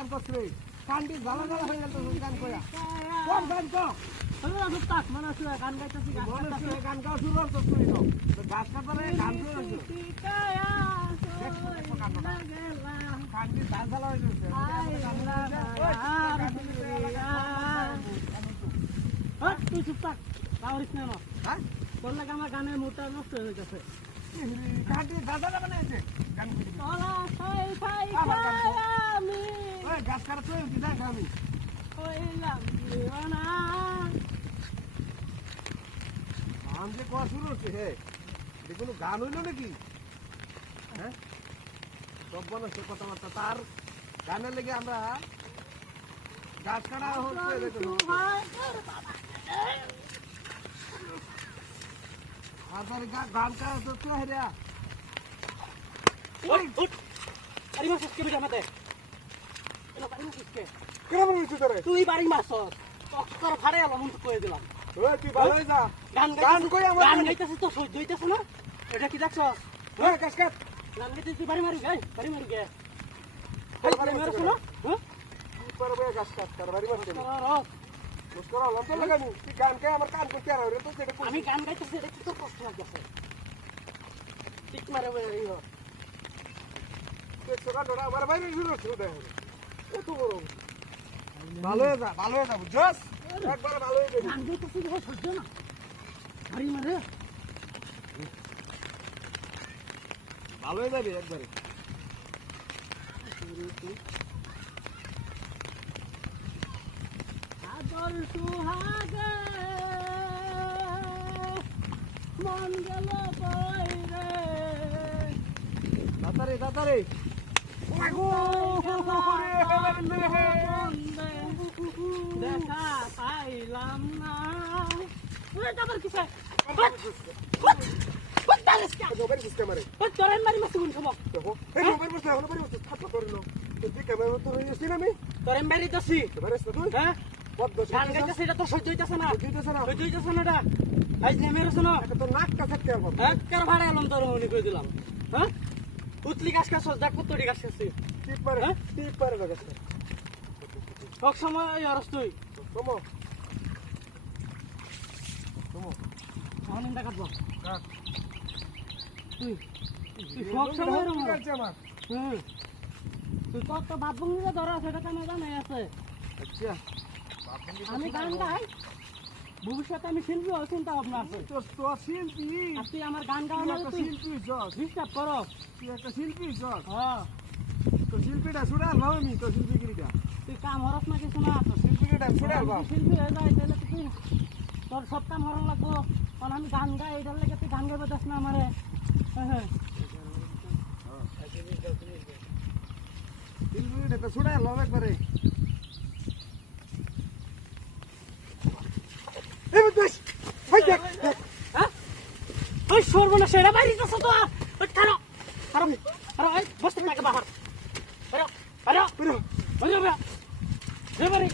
গান করছিস কান্দি জ্বালা জ্বালা হয়ে গেল তোর গান কইয়া কোন গান কো তোরা সব তাক মানে শুনে গান গাইতেছি গান গাও শুরু করছিস তুই তো গাছ কাটারে গান শুরু কান্দি জ্বালা জ্বালা হয়ে গেছে তুই চুপ থাক পাওয়ারিস না হ্যাঁ তোর লাগে আমার গানের মুডটা নষ্ট হয়ে গেছে কান্দি জ্বালা বানাইছে গান কইতে তোলা খাই খাই আমি ওই গাছ কাটা তুই কি দেখ আমি কইলাম দিওয়ানা গান যে কোয়া শুরু হচ্ছে হে কোনো গান হইলো নাকি হ্যাঁ সব মানুষের কথাবার্তা তার গানের লেগে আমরা গাছ কাটা হচ্ছে গান কাটা হচ্ছে হেরিয়া আরে মাছ কে বিটা মতে এলো বাড়ি মাছ কে কেমন হইছে তোরে তুই বাড়ি মাছ তোর ফাড়ে এলো মন কই দিলাম ওই তুই ভালো হই যা গান কই আমার গান গাইতেছিস তো সহ্য হইতেছ না এটা কি দেখছ ওই কাজ কাট গান গাইতে তুই বাড়ি মারি গে বাড়ি মারি শুনো হ্যাঁ কি করবে গাছ কাট তার বাড়ি মারতে করো মুস্করা লম্বা লাগানি তুই গান কে আমার কান করতে আর রে তো সেটা আমি গান গাইতেছি এটা কি তোর কষ্ট লাগতেছে ঠিক মারে ইও দেখছো গান ওরা আমার বাইরে শুরু হচ্ছে দেখ এত বড় ভালো হয়ে যা বুঝছস একবার ভালো হয়ে যাবে গান গাইতেছি দেখো সহ্য না বাড়ি মারে ভালো হয়ে যাবে একবারে আদর সুহাগে মন গেল বইরে তাড়াতাড়ি দেখা পাইলাম না আবার কিসে তোরেন বাড়ি মাছ গুণ খাবো তোরেন বাড়ি দছি হ্যাঁ গান গাইতেছে এটা তো সহ্য হইতেছে না সহ্য হইতেছে না এটা আজ নেমে রয়েছে না হ্যাঁ কেন ভাড়া এলাম তোর মনে করে দিলাম হ্যাঁ উতলি গাছ খাচ্ছ দেখ কতটি গাছ খাচ্ছি সব সময় অরস তুই অনেকটা কাটবো তুই সব সময় তুই কত বাপভঙ্গিকে ধরা সেটা কেন জানাই আছে আমি গান গাই ভবিষ্যতে আমি শিল্পী হওয়ার চিন্তা ভাবনা আছে শিল্পী আর তুই আমার গান গাওয়া তুই শিল্পী ডিস্টার্ব করো তুই একটা শিল্পী হ্যাঁ তো শিল্পীটা ছুড়ে আলবাম আমি তো শিল্পীগিরিটা তুই কাম হরস না কিছু না শিল্পীটা ছুড়ে আলবাম শিল্পী হয়ে যায় তাহলে তো তুই তোর সব কাম হরণ লাগবো কারণ আমি গান গাই এটার লেগে তুই গান গাইবে দেখ না আমারে হ্যাঁ শিল্পীগিরিটা তো ছুড়ে আলবাম একবারে ওই সর্বনা সেরা বাইরে যাচ্ছে তো কারো কারো কারো বসতে থাকে বাহার আরে আরে আরে আরে